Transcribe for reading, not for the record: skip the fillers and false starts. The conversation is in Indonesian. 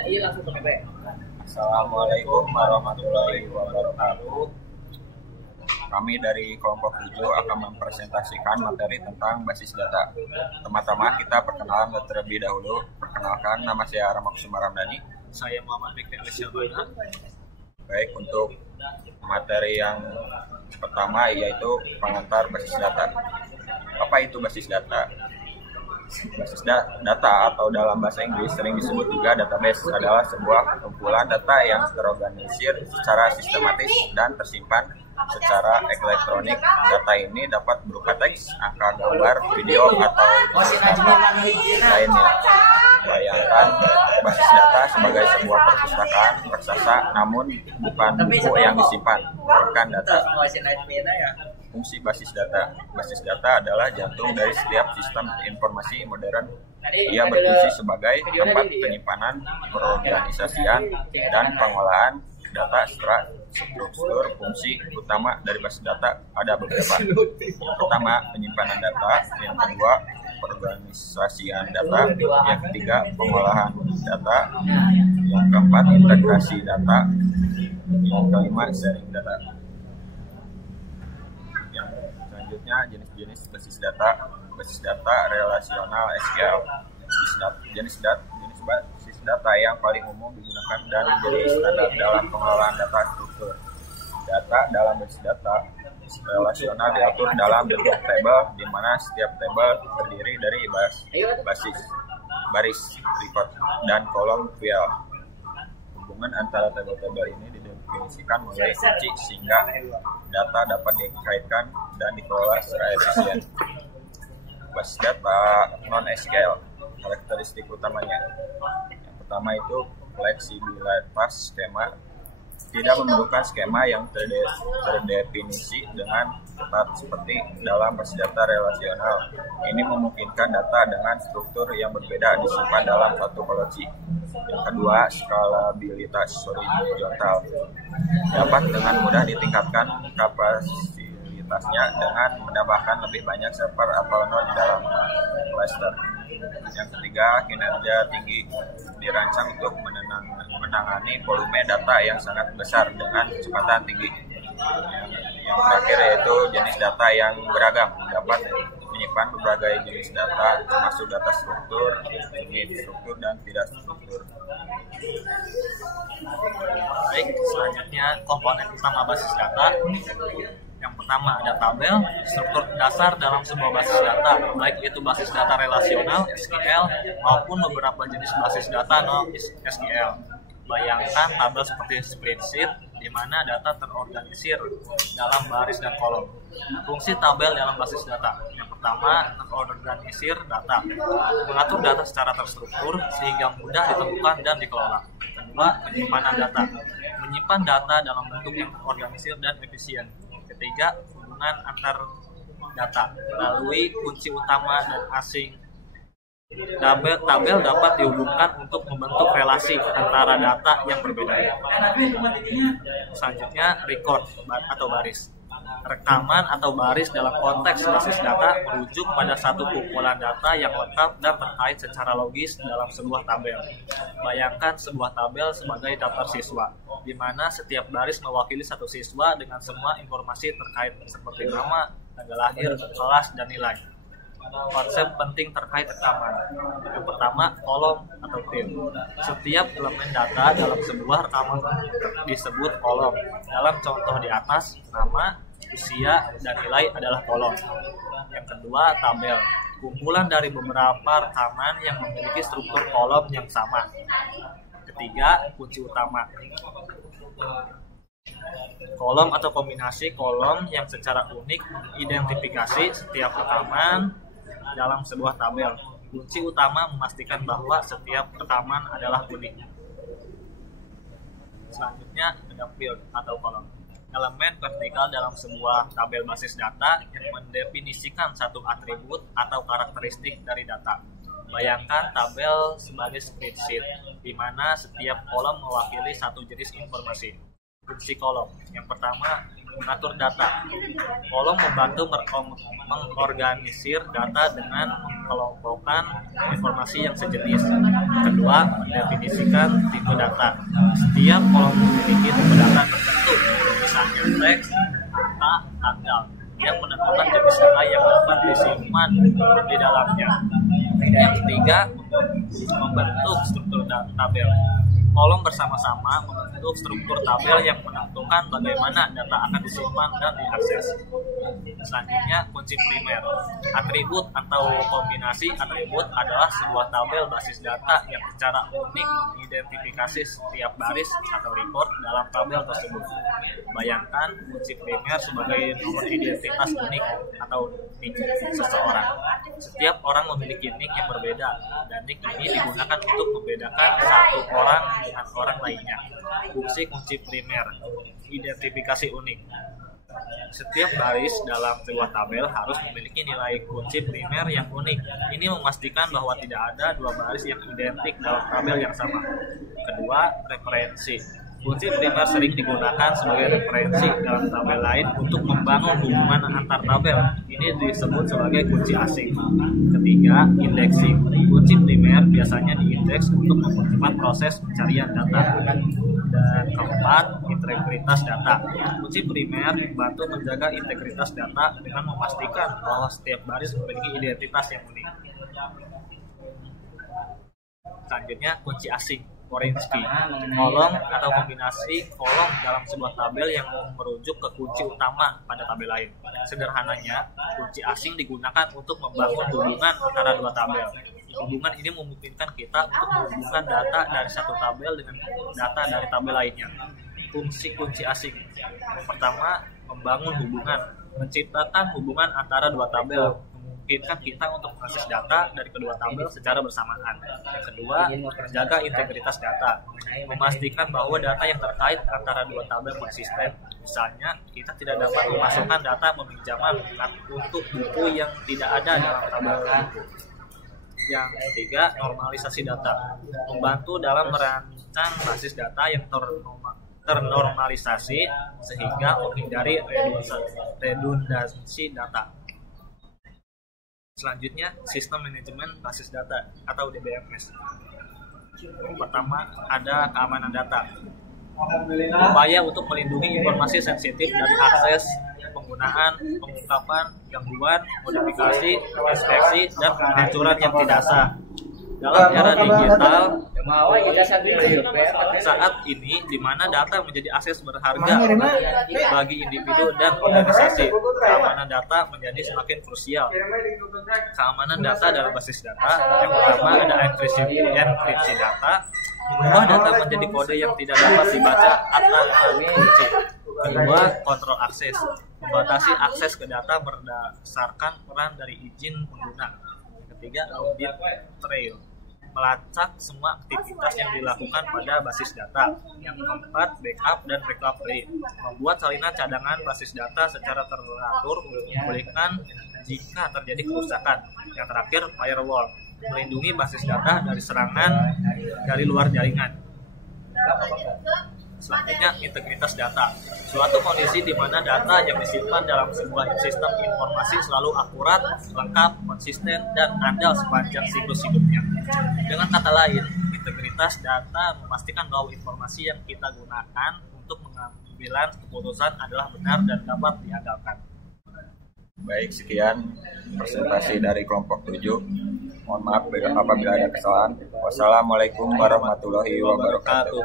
Assalamualaikum warahmatullahi wabarakatuh. Kami dari kelompok 7 akan mempresentasikan materi tentang basis data. Pertama-tama kita perkenalan terlebih dahulu. Perkenalkan, nama saya Rama Kusuma Ramdhani. Saya Muhammad Fikri Alisyabana. Baik, untuk materi yang pertama yaitu pengantar basis data. Apa itu basis data? Basis data atau dalam bahasa Inggris sering disebut juga database adalah sebuah kumpulan data yang terorganisir secara sistematis dan tersimpan secara elektronik. Data ini dapat berupa teks, angka, gambar, video, atau data lainnya. Bayangkan basis data sebagai sebuah perpustakaan raksasa, namun bukan buku yang disimpan, melainkan data. Fungsi basis data. Basis data adalah jantung dari setiap sistem informasi modern. Ia berfungsi sebagai tempat penyimpanan, perorganisasian, dan pengolahan data secara struktur. Fungsi utama dari basis data ada beberapa. Yang pertama, penyimpanan data. Yang kedua, perorganisasian data. Yang ketiga, pengolahan data. Yang keempat, integrasi data. Yang kelima, sharing data. Selanjutnya, jenis-jenis basis data relasional SQL. Jenis basis data yang paling umum digunakan dan menjadi standar dalam pengelolaan data struktur. Data dalam basis data relasional diatur dalam bentuk tabel, di mana setiap tabel terdiri dari baris record dan kolom file. Hubungan antara tabel-tabel ini didefinisikan melalui kunci sehingga data dapat dikaitkan dan dikelola secara efisien. Basis data non-SQL, karakteristik utamanya. Yang pertama itu fleksibilitas skema. Tidak memerlukan skema yang terdefinisi dengan ketat seperti dalam basis data relasional. Ini memungkinkan data dengan struktur yang berbeda disimpan dalam satu koleksi. Yang kedua, skalabilitas horizontal. Dapat dengan mudah ditingkatkan kapasitasnya dengan menambahkan lebih banyak server atau node dalam cluster. Yang ketiga, kinerja tinggi. Dirancang untuk menangani volume data yang sangat besar dengan kecepatan tinggi. Yang terakhir yaitu jenis data yang beragam. Dapat menyimpan berbagai jenis data, termasuk data struktur, semi struktur, dan tidak struktur. Baik, selanjutnya komponen utama basis data. Yang pertama ada tabel, struktur dasar dalam sebuah basis data, baik itu basis data relasional SQL maupun beberapa jenis basis data non SQL. Bayangkan tabel seperti spreadsheet di mana data terorganisir dalam baris dan kolom. Fungsi tabel dalam basis data. Yang pertama, terorganisir data, mengatur data secara terstruktur sehingga mudah ditemukan dan dikelola. Kedua, penyimpanan data, menyimpan data dalam bentuk yang terorganisir dan efisien. Ketiga, hubungan antar data melalui kunci utama dan asing. Tabel dapat dihubungkan untuk membentuk relasi antara data yang berbeda. Selanjutnya, record atau baris. Rekaman atau baris dalam konteks basis data merujuk pada satu kumpulan data yang lengkap dan terkait secara logis dalam sebuah tabel. Bayangkan sebuah tabel sebagai daftar siswa, di mana setiap baris mewakili satu siswa dengan semua informasi terkait seperti nama, tanggal lahir, kelas, dan nilai. Konsep penting terkait rekaman. Yang pertama, kolom atau field. Setiap elemen data dalam sebuah rekaman disebut kolom. Dalam contoh di atas, nama, usia, dan nilai adalah kolom. Yang kedua, tabel. Kumpulan dari beberapa rekaman yang memiliki struktur kolom yang sama. Ketiga, kunci utama. Kolom atau kombinasi kolom yang secara unik mengidentifikasi setiap rekaman dalam sebuah tabel. Kunci utama memastikan bahwa setiap rekaman adalah unik. Selanjutnya ada field atau kolom. Elemen vertikal dalam sebuah tabel basis data yang mendefinisikan satu atribut atau karakteristik dari data. Bayangkan tabel sebagai spreadsheet, di mana setiap kolom mewakili satu jenis informasi. Fungsi kolom. Yang pertama, mengatur data. Kolom membantu mengorganisir data dengan mengelompokkan informasi yang sejenis. Kedua, mendefinisikan tipe data. Setiap kolom memiliki tipe data tertentu, misalnya teks, angka, tanggal, yang menentukan jenis data yang dapat disimpan di dalamnya. Yang ketiga, membentuk struktur tabel. Kolom bersama-sama membentuk struktur tabel yang menentukan bagaimana data akan disimpan dan diakses. Selanjutnya, kunci primer. Atribut atau kombinasi atribut adalah sebuah tabel basis data yang secara unik mengidentifikasi setiap baris atau record dalam tabel tersebut. Bayangkan kunci primer sebagai nomor identitas unik atau nick seseorang. Setiap orang memiliki nick yang berbeda, dan nick ini digunakan untuk membedakan satu orang dengan orang lainnya. Fungsi kunci primer, identifikasi unik. Setiap baris dalam sebuah tabel harus memiliki nilai kunci primer yang unik. Ini memastikan bahwa tidak ada dua baris yang identik dalam tabel yang sama. Kedua, referensi. Kunci primer sering digunakan sebagai referensi dalam tabel lain untuk membangun hubungan antar tabel. Ini disebut sebagai kunci asing. Ketiga, indeksing. Kunci primer biasanya diindeks untuk mempercepat proses pencarian data. Dan keempat, integritas data. Kunci primer membantu menjaga integritas data dengan memastikan bahwa setiap baris memiliki identitas yang unik. Selanjutnya, kunci asing. Foreign key, kolom atau kombinasi kolom dalam sebuah tabel yang merujuk ke kunci utama pada tabel lain. Sederhananya, kunci asing digunakan untuk membangun hubungan antara dua tabel. Hubungan ini memungkinkan kita untuk menghubungkan data dari satu tabel dengan data dari tabel lainnya. Fungsi kunci asing. Yang pertama, membangun hubungan, menciptakan hubungan antara dua tabel. Memungkinkan kita untuk mengakses data dari kedua tabel secara bersamaan. Yang kedua, menjaga integritas data, memastikan bahwa data yang terkait antara dua tabel konsisten. Misalnya, kita tidak dapat memasukkan data peminjaman untuk buku yang tidak ada dalam tabel itu. Yang ketiga, normalisasi data, membantu dalam merancang basis data yang ternormalisasi sehingga menghindari redundansi data. Selanjutnya, sistem manajemen basis data atau DBMS. Pertama, ada keamanan data. Upaya untuk melindungi informasi sensitif dari akses, penggunaan, pengungkapan, gangguan, modifikasi, inspeksi, dan penghancuran yang tidak sah. Dalam era digital, saat ini di mana data menjadi akses berharga bagi individu dan organisasi, keamanan data menjadi semakin krusial. Keamanan data dalam basis data, yang pertama ada enkripsi data, mengubah data menjadi kode yang tidak dapat dibaca atau terkunci. Kedua, kontrol akses, membatasi akses ke data berdasarkan peran dari izin pengguna. Ketiga, audit trail, melacak semua aktivitas yang dilakukan pada basis data. Yang keempat, backup dan recovery, membuat salinan cadangan basis data secara teratur untuk memulihkan jika terjadi kerusakan. Yang terakhir, firewall, melindungi basis data dari serangan dari luar jaringan. Selanjutnya, integritas data, suatu kondisi di mana data yang disimpan dalam sebuah sistem informasi selalu akurat, lengkap, konsisten, dan andal sepanjang siklus hidupnya. Dengan kata lain, integritas data memastikan bahwa informasi yang kita gunakan untuk mengambil keputusan adalah benar dan dapat diandalkan. Baik, sekian presentasi dari kelompok 7. Mohon maaf apabila ada kesalahan. Wassalamualaikum warahmatullahi wabarakatuh.